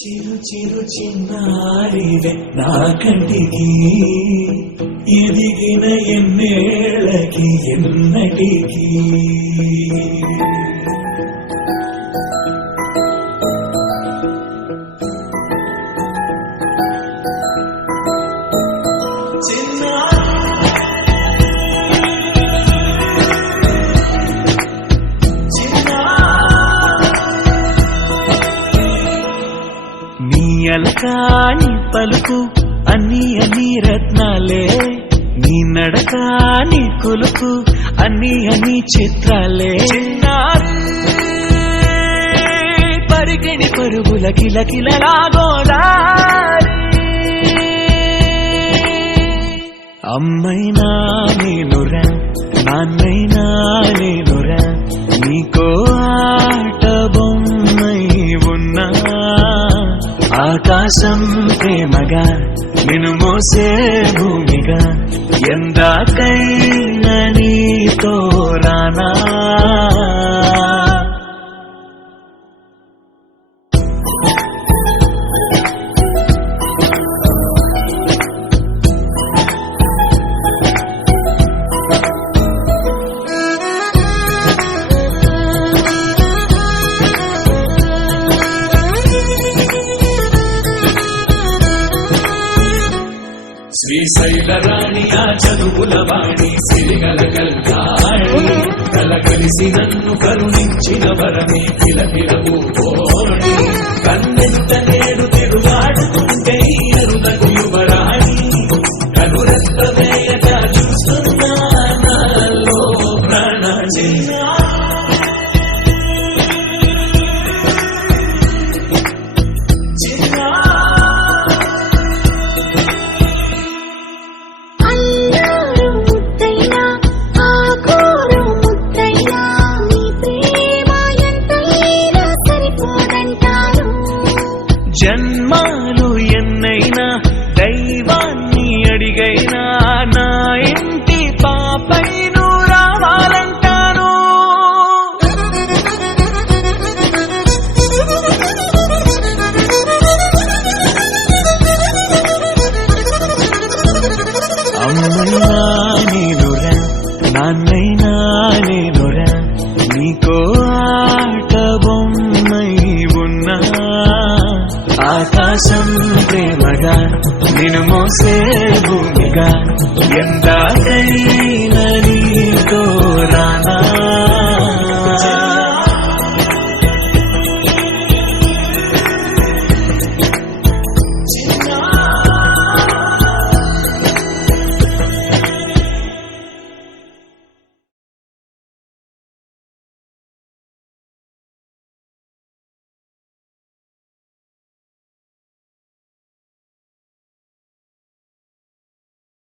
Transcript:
చిరు చిరు చిన్నారివే నా కంటికి ఎదిగిన ఎన్నేళ్ళకి ఎన్నటికి అలకాని పలుకు అన్ని అన్ని రత్నాలే నీ నడకాని కొలుకు అన్ని అన్ని చిత్రాలే పరిగిణి పరుగుల కిలకిలలాగోదారి అమ్మైనా నేనురా నాన్నైనా నేనురా నీకో ఆట బొమ్మై ఉన్నా ఆకాశం ప్రేమగా నిన్ను మోసే భూమిగా ఎందాకైనా నీతో రానా శ్రీశైల రాణి ఆ చదువుల వాణి సిరిగల కల్కాణి కలకలిసి నన్ను కరుణించిన వరమే కిలకిలవు కోణి కన్నెంత నేడు తిరుగాడుతుంటే అరుదకు యువరాణి కనురెత్త వేయక చూస్తున్నా నాలో ప్రాణ జన్మాలు ఎన్నైనా దైవాన్ని అడిగైనా నా ఇంటి పాపై నువ్వు రావాలంటాను అమ్మైనా నేనురా నాన్నైనా నేనురా నీకో ఆట బొమ్మై ఉన్నా ఆకాశం ప్రేమగా నిన్ను మోసే భూమిగా ఎందాకై